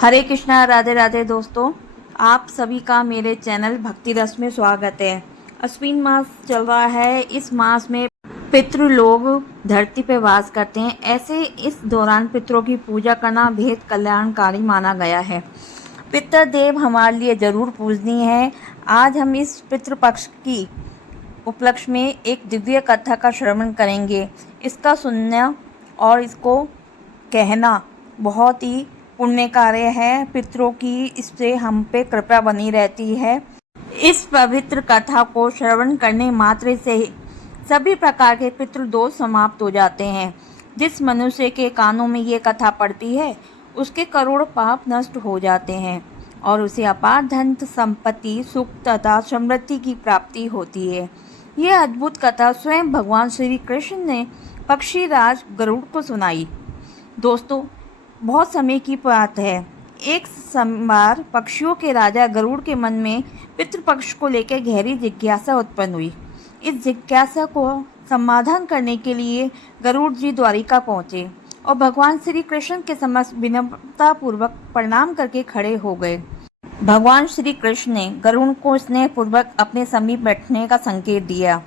हरे कृष्णा, राधे राधे दोस्तों। आप सभी का मेरे चैनल भक्ति रस में स्वागत है। अश्विन मास चल रहा है। इस मास में पितृ लोग धरती पर वास करते हैं। ऐसे इस दौरान पितरों की पूजा करना बेहद कल्याणकारी माना गया है। पितृदेव हमारे लिए जरूर पूजनीय है। आज हम इस पितृपक्ष की उपलक्ष्य में एक दिव्य कथा का श्रवण करेंगे। इसका सुनना और इसको कहना बहुत ही पुण्य कार्य है। पितरों की इससे हम पे कृपा बनी रहती है। इस पवित्र कथा को श्रवण करने मात्र से ही सभी प्रकार के पितृदोष समाप्त हो जाते हैं। जिस मनुष्य के कानों में ये कथा पड़ती है उसके करोड़ पाप नष्ट हो जाते हैं और उसे अपार धन संपत्ति, सुख तथा समृद्धि की प्राप्ति होती है। यह अद्भुत कथा स्वयं भगवान श्री कृष्ण ने पक्षीराज गरुड़ को सुनाई। दोस्तों, बहुत समय की बात है। एक बार पक्षियों के राजा गरुड़ के मन में पितृपक्ष को लेकर गहरी जिज्ञासा उत्पन्न हुई। इस जिज्ञासा को समाधान करने के लिए गरुड़ जी द्वारिका पहुंचे और भगवान श्री कृष्ण के समक्ष विनम्रता पूर्वक प्रणाम करके खड़े हो गए। भगवान श्री कृष्ण ने गरुड़ को स्नेह पूर्वक अपने समीप बैठने का संकेत दिया।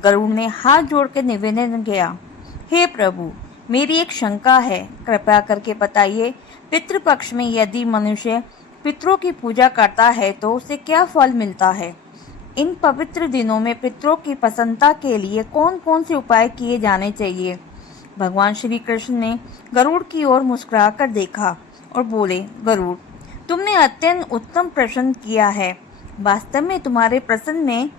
गरुड़ ने हाथ जोड़कर निवेदन किया, हे प्रभु, मेरी एक शंका है, कृपया करके बताइए। पितृपक्ष में यदि मनुष्य पितरों की पूजा करता है तो उसे क्या फल मिलता है? इन पवित्र दिनों में पितरों की प्रसन्नता के लिए कौन कौन से उपाय किए जाने चाहिए? भगवान श्री कृष्ण ने गरुड़ की ओर मुस्कुराकर देखा और बोले, गरुड़, तुमने अत्यंत उत्तम प्रश्न किया है। वास्तव में तुम्हारे प्रश्न में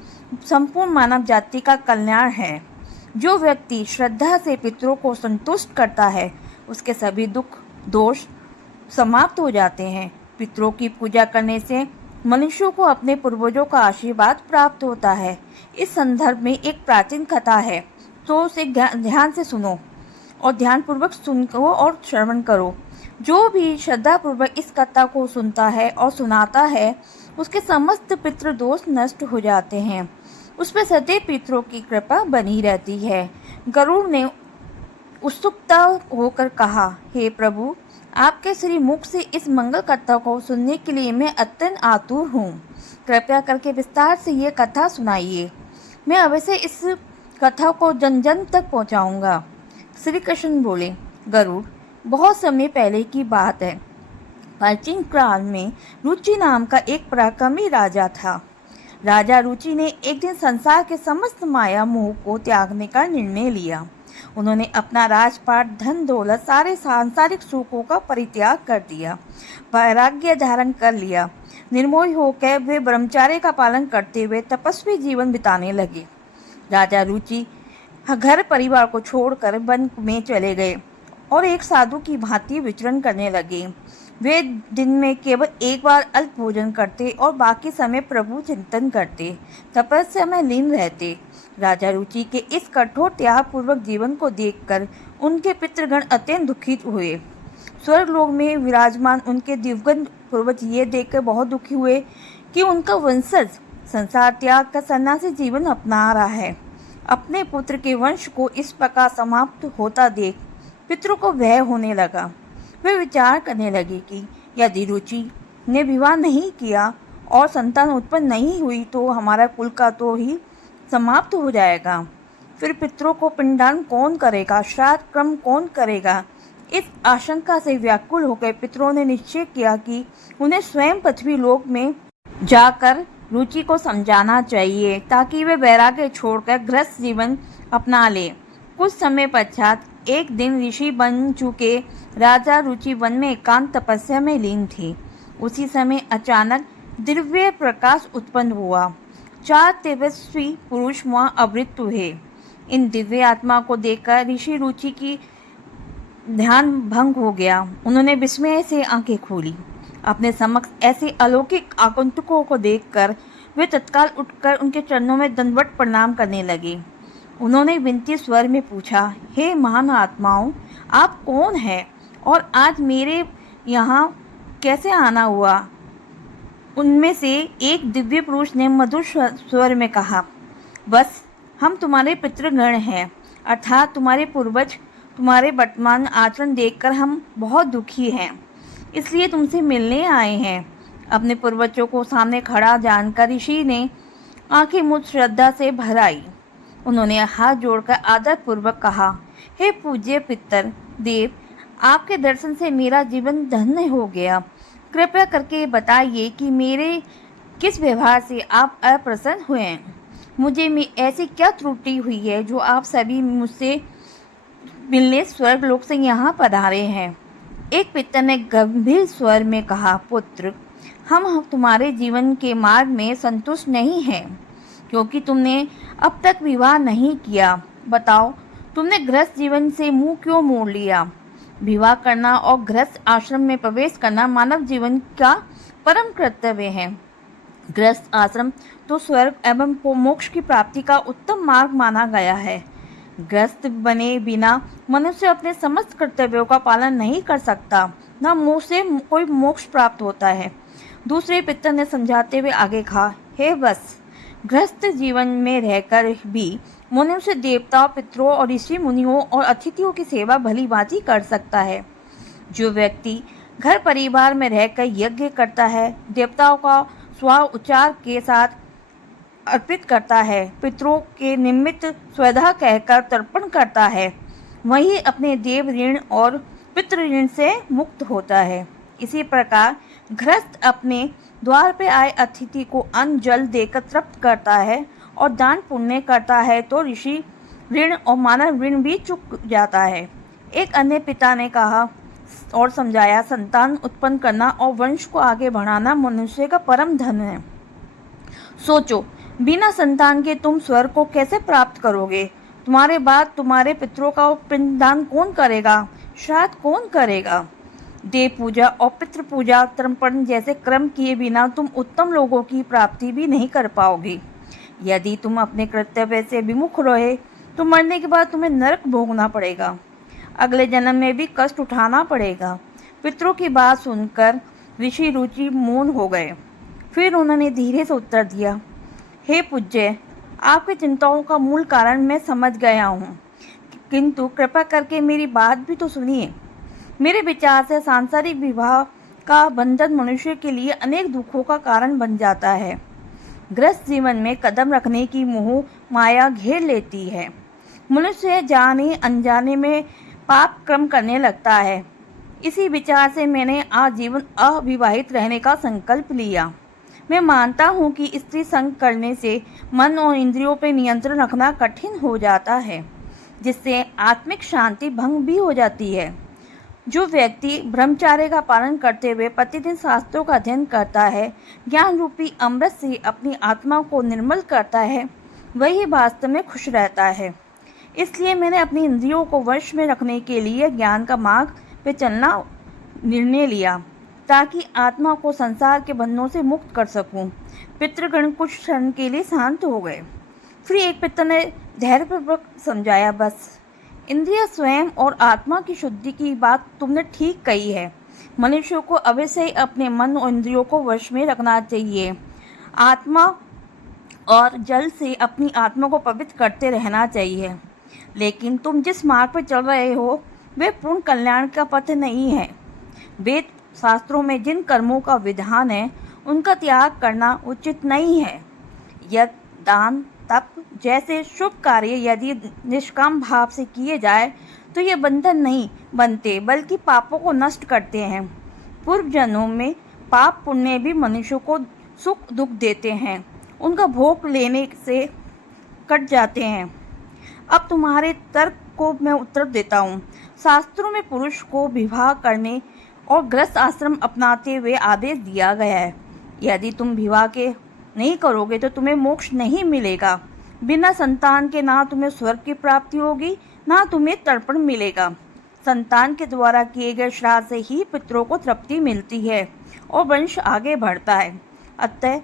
संपूर्ण मानव जाति का कल्याण है। जो व्यक्ति श्रद्धा से पितरों को संतुष्ट करता है उसके सभी दुख दोष समाप्त हो जाते हैं। पितरों की पूजा करने से मनुष्यों को अपने पूर्वजों का आशीर्वाद प्राप्त होता है। इस संदर्भ में एक प्राचीन कथा है, तो उसे ध्यान से सुनो और ध्यानपूर्वक सुनो और श्रवण करो। जो भी श्रद्धापूर्वक इस कथा को सुनता है और सुनाता है उसके समस्त पितृदोष नष्ट हो जाते हैं। उस पर सदैव पितरों की कृपा बनी रहती है। गरुड़ ने उत्सुकता होकर कहा, हे प्रभु, आपके श्री मुख से इस मंगल कथा को सुनने के लिए मैं अत्यंत आतुर हूँ। कृपया करके विस्तार से ये कथा सुनाइए। मैं अवश्य इस कथा को जन जन तक पहुँचाऊँगा। श्री कृष्ण बोले, गरुड़, बहुत समय पहले की बात है। प्राचीन काल में रुचि नाम का एक पराक्रमी राजा था। राजा रुचि ने एक दिन संसार के समस्त माया मोह को त्यागने का निर्णय लिया। उन्होंने अपना राजपाट, धन दौलत, सारे सांसारिक सुखों का परित्याग कर दिया, वैराग्य धारण कर लिया। निर्मोही होकर वे ब्रह्मचर्य का पालन करते हुए तपस्वी जीवन बिताने लगे। राजा रुचि घर परिवार को छोड़कर वन में चले गए और एक साधु की भांति विचरण करने लगे। वे दिन में केवल एक बार अल्प भोजन करते और बाकी समय प्रभु चिंतन करते, तपस्या में लीन रहते। राजा रुचि के इस कठोर त्याग पूर्वक जीवन को देखकर उनके पितृगण अत्यंत दुखित हुए। स्वर्ग लोक में विराजमान उनके दिवगण पूर्वज ये देखकर बहुत दुखी हुए कि उनका वंशज संसार त्याग कर सन्यासी जीवन अपना रहा है। अपने पुत्र के वंश को इस प्रकार समाप्त होता देख पितरों को भय होने लगा। वे विचार करने लगे कि यदि रुचि ने विवाह नहीं किया और संतान उत्पन्न नहीं हुई तो हमारा कुल का तो ही समाप्त हो जाएगा। फिर पितरों को पिंडदान कौन करेगा, श्राद्ध कर्म कौन करेगा? इस आशंका से व्याकुल होकर पितरों ने निश्चय किया कि उन्हें स्वयं पृथ्वी लोक में जाकर रुचि को समझाना चाहिए ताकि वे वैराग्य छोड़कर गृहस्थ जीवन अपना ले। कुछ समय पश्चात एक दिन ऋषि बन चुके राजा रुचि वन में एकांत तपस्या में लीन थे। उसी समय अचानक दिव्य प्रकाश उत्पन्न हुआ। 4 तेजस्वी पुरुष वहाँ आवृत हुए। इन दिव्य आत्मा को देखकर ऋषि रुचि की ध्यान भंग हो गया। उन्होंने विस्मय से आंखें खोली। अपने समक्ष ऐसे अलौकिक आगंतुकों को देखकर वे तत्काल उठकर उनके चरणों में दंडवत प्रणाम करने लगे। उन्होंने विनती स्वर में पूछा, हे महान आत्माओं, आप कौन हैं और आज मेरे यहाँ कैसे आना हुआ? उनमें से एक दिव्य पुरुष ने मधुर स्वर में कहा, बस हम तुम्हारे पितृगण हैं, अर्थात तुम्हारे पूर्वज। तुम्हारे वर्तमान आचरण देखकर हम बहुत दुखी हैं। इसलिए तुमसे मिलने आए हैं। अपने पूर्वजों को सामने खड़ा जानकर ऋषि ने आंखें मूंद श्रद्धा से भर आई। उन्होंने हाथ जोड़कर आदर पूर्वक कहा, हे पूज्य पितर देव, आपके दर्शन से मेरा जीवन धन्य हो गया। कृपया करके बताइए कि मेरे किस व्यवहार से आप अप्रसन्न हुए हैं। मुझे में ऐसी क्या त्रुटि हुई है जो आप सभी मुझसे मिलने स्वर्गलोक से यहाँ पधारे हैं। एक पितर ने गंभीर स्वर में कहा, पुत्र, हम तुम्हारे जीवन के मार्ग में संतुष्ट नहीं हैं, क्योंकि तुमने अब तक विवाह नहीं किया। बताओ, तुमने गृहस्थ जीवन से मुंह क्यों मोड़ लिया? विवाह करना और गृहस्थ आश्रम में प्रवेश करना मानव जीवन का परम कर्तव्य है। गृहस्थ आश्रम तो स्वर्ग एवं मोक्ष की प्राप्ति का उत्तम मार्ग माना गया है। गृहस्थ बने बिना मनुष्य अपने समस्त कर्तव्यों का पालन नहीं कर सकता, न मुँह से कोई मोक्ष प्राप्त होता है। दूसरे पितर ने समझाते हुए आगे कहा, हे बस, गृहस्थ जीवन में रहकर भी मनुष्य देवताओं, पितरों और ऋषि मुनियों और अतिथियों की सेवा भली भांति कर सकता है। जो व्यक्ति घर परिवार में रहकर यज्ञ करता है, देवताओं का स्व उच्चार के साथ अर्पित करता है, पितरों के निमित्त स्वधा कहकर तर्पण करता है, वही अपने देव ऋण और पितृ ऋण से मुक्त होता है। इसी प्रकार गृहस्थ अपने द्वार पे आए अतिथि को अन्न जल देकर तृप्त करता है और दान पुण्य करता है तो ऋषि ऋण और मानव ऋण भी चुक जाता है। एक अन्य पिता ने कहा और समझाया, संतान उत्पन्न करना और वंश को आगे बढ़ाना मनुष्य का परम धन है। सोचो, बिना संतान के तुम स्वर्ग को कैसे प्राप्त करोगे? तुम्हारे बाद तुम्हारे पितरों का पिंडदान कौन करेगा? श्राद्ध कौन करेगा? देव पूजा और पितृ पूजा तर्पण जैसे क्रम किए बिना तुम उत्तम लोगों की प्राप्ति भी नहीं कर पाओगे। यदि तुम अपने कर्तव्य से विमुख रहे तो मरने के बाद तुम्हें नरक भोगना पड़ेगा, अगले जन्म में भी कष्ट उठाना पड़ेगा। पितरों की बात सुनकर ऋषि रुचि मौन हो गए। फिर उन्होंने धीरे से उत्तर दिया, हे पूज्य, आपकी चिंताओं का मूल कारण मैं समझ गया हूँ, किंतु कृपा करके मेरी बात भी तो सुनिए। मेरे विचार से सांसारिक विवाह का बंधन मनुष्य के लिए अनेक दुखों का कारण बन जाता है। गृहस्थ जीवन में कदम रखने की मोह माया घेर लेती है। मनुष्य जाने अनजाने में पाप कर्म करने लगता है। इसी विचार से मैंने आजीवन अविवाहित रहने का संकल्प लिया। मैं मानता हूँ कि स्त्री संग करने से मन और इंद्रियों पर नियंत्रण रखना कठिन हो जाता है, जिससे आत्मिक शांति भंग भी हो जाती है। जो व्यक्ति ब्रह्मचार्य का पालन करते हुए प्रतिदिन शास्त्रों का अध्ययन करता है, ज्ञान रूपी अमृत से अपनी आत्मा को निर्मल करता है, वही वास्तव में खुश रहता है। इसलिए मैंने अपनी इंद्रियों को वश में रखने के लिए ज्ञान का मार्ग पे चलना निर्णय लिया, ताकि आत्मा को संसार के बंधनों से मुक्त कर सकूं। पितृगण कुछ क्षण के लिए शांत हो गए। फिर एक पितर ने धैर्यपूर्वक समझाया, बस, इंद्रिय स्वयं और आत्मा की शुद्धि की बात तुमने ठीक कही है। मनुष्य को अवश्य ही अपने मन और इंद्रियों को वश में रखना चाहिए। आत्मा और जल से अपनी आत्मा को पवित्र करते रहना चाहिए। लेकिन तुम जिस मार्ग पर चल रहे हो वे पूर्ण कल्याण का पथ नहीं है। वेद शास्त्रों में जिन कर्मों का विधान है उनका त्याग करना उचित नहीं है। यज्ञ, दान, तप जैसे शुभ कार्य यदि निष्काम भाव से किए जाए तो ये बंधन नहीं बनते, बल्कि पापों को नष्ट करते हैं। पूर्व जन्मों में पाप पुण्य भी मनुष्यों को सुख दुख देते हैं, उनका भोग लेने से कट जाते हैं। अब तुम्हारे तर्क को मैं उत्तर देता हूँ। शास्त्रों में पुरुष को विवाह करने और गृहस्थ आश्रम अपनाते हुए आदेश दिया गया है। यदि तुम विवाह के नहीं करोगे तो तुम्हें मोक्ष नहीं मिलेगा। बिना संतान के ना तुम्हें स्वर्ग की प्राप्ति होगी, ना तुम्हें तर्पण मिलेगा। संतान के द्वारा किए गए श्राद्ध से ही पितरों को तृप्ति मिलती है और वंश आगे बढ़ता है। अतः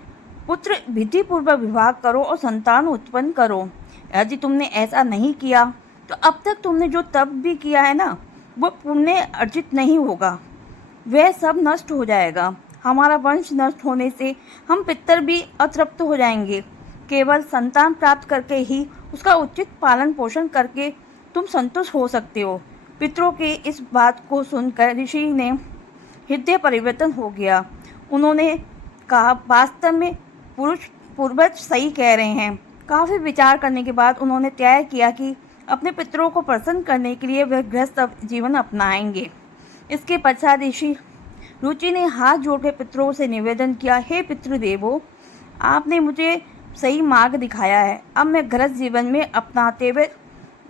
पुत्र विधि पूर्वक विवाह करो और संतान उत्पन्न करो। यदि तुमने ऐसा नहीं किया तो अब तक तुमने जो तप भी किया है ना, वो पुण्य अर्जित नहीं होगा, वह सब नष्ट हो जाएगा। हमारा वंश नष्ट होने से हम पितर भी अतृप्त हो जाएंगे। केवल संतान प्राप्त करके ही उसका उचित पालन पोषण करके तुम संतुष्ट हो सकते हो। पितरों के इस बात को सुनकर ऋषि ने हृदय परिवर्तन हो गया। उन्होंने कहा, वास्तव में पूर्वज सही कह रहे हैं। काफ़ी विचार करने के बाद उन्होंने तय किया कि अपने पितरों को प्रसन्न करने के लिए वे गृहस्थ जीवन अपनाएंगे। इसके पश्चात ऋषि रुचि ने हाथ जोड़कर पितरों से निवेदन किया, हे पितृदेवो, आपने मुझे सही मार्ग दिखाया है। अब मैं गृहस्थ जीवन में अपनाते हुए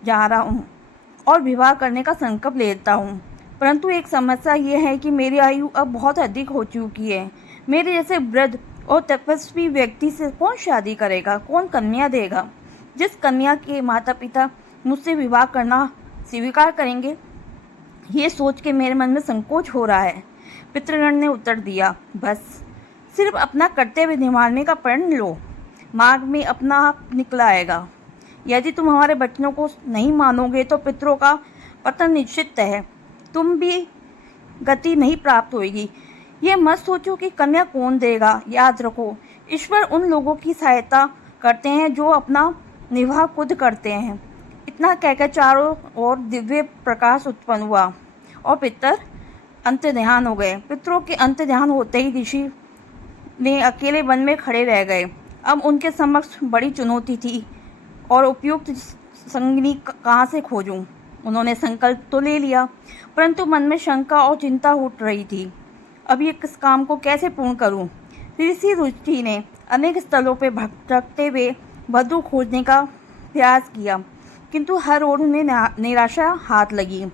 जा रहा हूँ और विवाह करने का संकल्प लेता हूँ। परंतु एक समस्या ये है कि मेरी आयु अब बहुत अधिक हो चुकी है। मेरे जैसे वृद्ध और तपस्वी व्यक्ति से कौन शादी करेगा, कौन कन्या देगा? जिस कन्या के माता पिता मुझसे विवाह करना स्वीकार करेंगे, ये सोच के मेरे मन में संकोच हो रहा है। पितृगण ने उत्तर दिया, बस सिर्फ अपना कर्तव्य निभाने का प्रण लो, मार्ग में अपना आप निकल आएगा। यदि तुम हमारे वचनों को नहीं मानोगे तो पितरों का पतन निश्चित है, तुम भी गति नहीं प्राप्त होगी। ये मत सोचो कि कन्या कौन देगा। याद रखो, ईश्वर उन लोगों की सहायता करते हैं जो अपना निर्वाह खुद करते हैं। इतना कहकर चारों ओर दिव्य प्रकाश उत्पन्न हुआ और पितर अंतर्ध्यान हो गए। पितरों के अंतर्ध्यान होते ही ऋषि ने अकेले वन में खड़े रह गए। अब उनके समक्ष बड़ी चुनौती थी और उपयुक्त संगिनी कहाँ से खोजूं। उन्होंने संकल्प तो ले लिया, परंतु मन में शंका और चिंता उठ रही थी। अब ये किस काम को कैसे पूर्ण करूं? ऋषि रुचि ने अनेक स्थलों पर भटकते हुए वधू खोजने का प्रयास किया, किंतु हर ओर उन्हें निराशा हाथ लगी।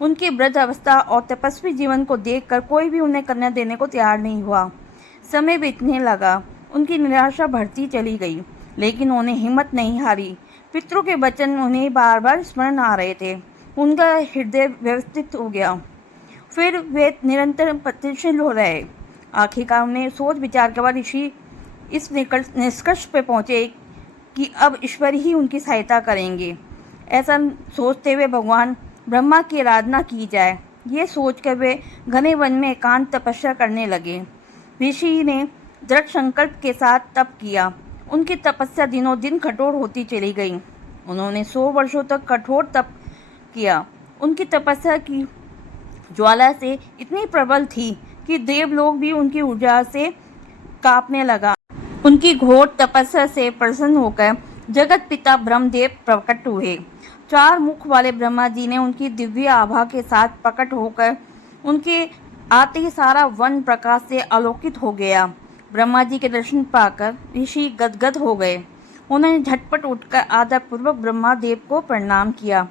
उनकी वृद्ध अवस्था और तपस्वी जीवन को देखकर कोई भी उन्हें कन्या देने को तैयार नहीं हुआ। समय बीतने लगा, उनकी निराशा बढ़ती चली गई, लेकिन उन्हें हिम्मत नहीं हारी। पितरों के वचन उन्हें बार बार स्मरण आ रहे थे। उनका हृदय व्यवस्थित हो गया, फिर वे निरंतर प्रत्यक्षील हो रहे। आखिरकार उन्हें सोच विचार के बाद ऋषि इस निष्कर्ष पे पहुँचे कि अब ईश्वर ही उनकी सहायता करेंगे। ऐसा सोचते हुए भगवान ब्रह्मा की आराधना की जाए, ये सोचकर वे घने वन में एकांत तपस्या करने लगे। ऋषि ने दृढ़ संकल्प के साथ तप किया। उनकी तपस्या दिनों दिन कठोर होती चली गई। उन्होंने 100 वर्षों तक कठोर तप किया। उनकी तपस्या की ज्वाला से इतनी प्रबल थी कि देवलोक भी उनकी ऊर्जा से कांपने लगा। उनकी घोर तपस्या से प्रसन्न होकर जगत पिता ब्रह्मदेव प्रकट हुए। 4 मुख वाले ब्रह्मा जी ने उनकी दिव्य आभा के साथ प्रकट होकर उनके आते ही सारा वन प्रकाश से आलोकित हो गया। ब्रह्मा जी के दर्शन पाकर ऋषि गदगद हो गए। उन्होंने झटपट उठकर आदरपूर्वक ब्रह्मा देव को प्रणाम किया।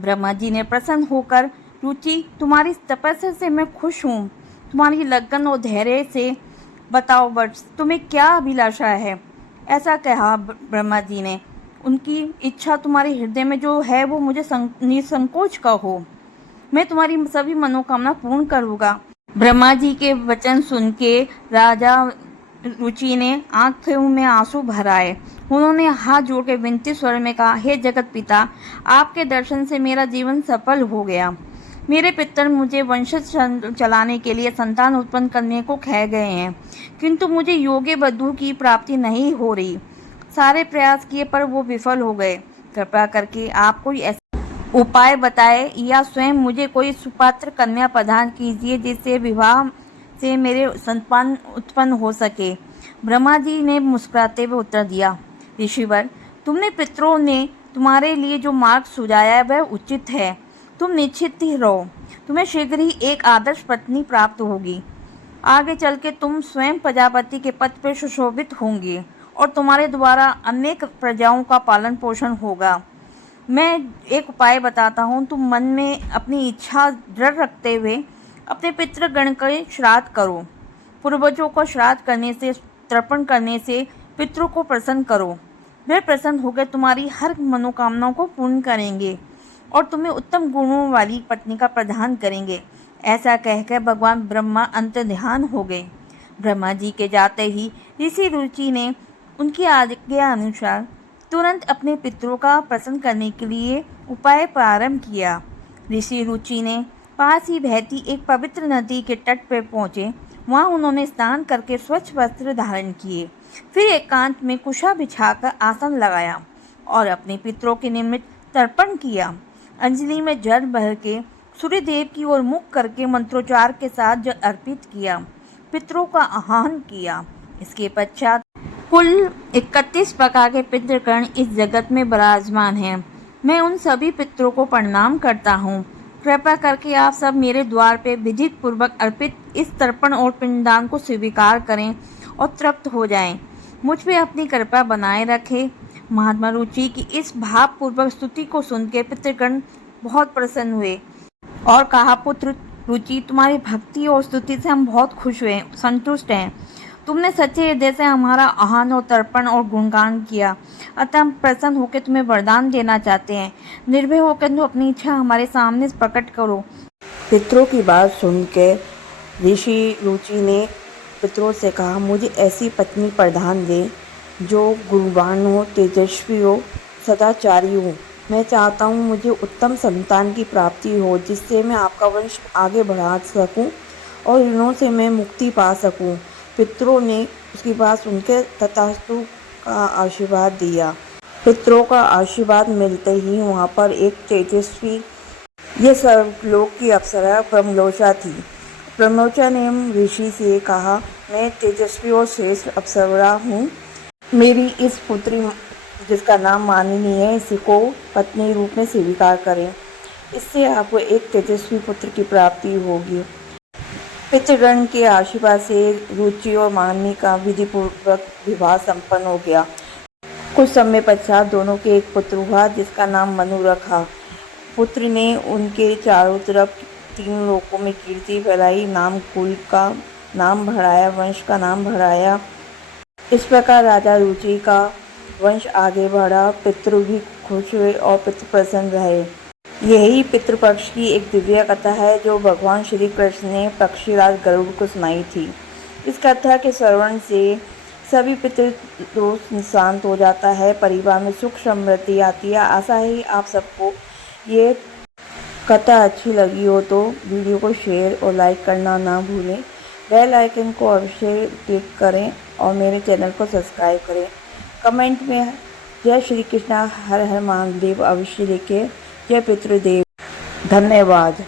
ब्रह्मा जी ने प्रसन्न होकर, रुचि, तुम्हारी तपस्या से मैं खुश हूँ। तुम्हारी लगन और धैर्य से बताओ वत्स, तुम्हें क्या अभिलाषा है? ऐसा कहा ब्रह्मा जी ने। उनकी इच्छा तुम्हारे हृदय में जो है वो मुझे निसंकोच कहो, मैं तुम्हारी सभी मनोकामना पूर्ण करूँगा। ब्रह्मा जी के वचन सुन के राजा रुचि ने आंखों में आंसू भर आए। उन्होंने हाथ जोड़ के विनती स्वर में कहा, हे जगत पिता, आपके दर्शन से मेरा जीवन सफल हो गया। मेरे पितर मुझे वंशज चलाने के लिए संतान उत्पन्न करने को कह गए हैं, किंतु मुझे योग्य वधू की प्राप्ति नहीं हो रही। सारे प्रयास किए पर वो विफल हो गए। कृपया करके आप कोई ऐसा उपाय बताए या स्वयं मुझे कोई सुपात्र कन्या प्रदान कीजिए जिससे विवाह से मेरे संतान उत्पन्न हो सके। ब्रह्मा जी ने मुस्कुराते हुए उत्तर दिया, ऋषिवर, तुमने पितरों ने तुम्हारे लिए जो मार्ग सुझाया है वह उचित है। तुम निश्चित ही रहो, तुम्हें शीघ्र ही एक आदर्श पत्नी प्राप्त होगी। आगे चल के तुम स्वयं प्रजापति के पद पर सुशोभित होंगी और तुम्हारे द्वारा अनेक प्रजाओं का पालन पोषण होगा। मैं एक उपाय बताता हूँ, तुम मन में अपनी इच्छा दृढ़ रखते हुए अपने पितृगण के श्राद्ध करो। पूर्वजों को श्राद्ध करने से, तर्पण करने से पितरों को प्रसन्न करो। वे प्रसन्न होकर तुम्हारी हर मनोकामनाओं को पूर्ण करेंगे और तुम्हें उत्तम गुणों वाली पत्नी का प्रदान करेंगे। ऐसा कहकर भगवान ब्रह्मा अंतर्ध्यान हो गए। ब्रह्मा जी के जाते ही ऋषि रुचि ने उनकी आज्ञा अनुसार तुरंत अपने पितरों का प्रसन्न करने के लिए उपाय प्रारंभ किया। ऋषि रुचि ने पास ही बहती एक पवित्र नदी के तट पर पहुँचे। वहाँ उन्होंने स्नान करके स्वच्छ वस्त्र धारण किए। फिर एकांत में कुशा बिछाकर आसन लगाया और अपने पितरों के निमित्त तर्पण किया। अंजलि में जल भर के सूर्यदेव की ओर मुख करके मंत्रोच्चार के साथ जल अर्पित किया, पितरों का आह्वान किया। इसके पश्चात कुल 31 प्रकार के पितृगण इस जगत में विराजमान हैं। मैं उन सभी पितरों को प्रणाम करता हूँ। कृपा करके आप सब मेरे द्वार पे विधि पूर्वक अर्पित इस तर्पण और पिंडदान को स्वीकार करें और तृप्त हो जाएं। मुझ पे अपनी कृपा बनाए रखें। महात्मा रुचि की इस भावपूर्वक स्तुति को सुनकर पितृगण बहुत प्रसन्न हुए और कहा, पुत्र रुचि, तुम्हारी भक्ति और स्तुति से हम बहुत खुश हुए, संतुष्ट हैं। तुमने सच्चे हृदय से हमारा आह्वान और तर्पण और गुणगान किया, अतः हम प्रसन्न होकर तुम्हें वरदान देना चाहते हैं। निर्भय होकर तुम अपनी इच्छा हमारे सामने प्रकट करो। पितरों की बात सुनकर ऋषि रुचि ने पितरों से कहा, मुझे ऐसी पत्नी प्रदान दे जो गुणवान हो, तेजस्वी हो, सदाचारी हो। मैं चाहता हूँ मुझे उत्तम संतान की प्राप्ति हो, जिससे मैं आपका वंश आगे बढ़ा सकूँ और ऋणों से मैं मुक्ति पा सकूँ। पितरों ने उसकी बात सुनकर तथास्तु का आशीर्वाद दिया। पितरों का आशीर्वाद मिलते ही वहाँ पर एक तेजस्वी, ये सर्वलोक की अप्सरा ब्रह्मलोचा थी। ब्रह्मलोचा ने ऋषि से कहा, मैं तेजस्वी और श्रेष्ठ अप्सरा हूँ। मेरी इस पुत्री जिसका नाम मानिनी है, इसी को पत्नी रूप में स्वीकार करें। इससे आपको एक तेजस्वी पुत्र की प्राप्ति होगी। पितृगण के आशीर्वाद से रुचि और मानिनी का विधिपूर्वक विवाह संपन्न हो गया। कुछ समय पश्चात दोनों के एक पुत्र हुआ, जिसका नाम मनु रखा। पुत्र ने उनके चारों तरफ 3 लोकों में कीर्ति फैलाई, नाम कुल का नाम बढ़ाया, वंश का नाम बढ़ाया। इस प्रकार राजा रुचि का वंश आगे बढ़ा। पितृ भी खुश हुए और पितृ प्रसन्न रहे। यही पितृपक्ष की एक दिव्य कथा है जो भगवान श्री कृष्ण ने पक्षीराज गरुड़ को सुनाई थी। इस कथा के श्रवण से सभी पितृ दोष शांत हो जाता है, परिवार में सुख समृद्धि आती है। आशा है आप सबको ये कथा अच्छी लगी हो तो वीडियो को शेयर और लाइक करना ना भूलें। बेल आइकन को अवश्य क्लिक करें और मेरे चैनल को सब्सक्राइब करें। कमेंट में जय श्री कृष्णा, हर हर महादेव अवश्य लिखें। जय पितृदेव। धन्यवाद।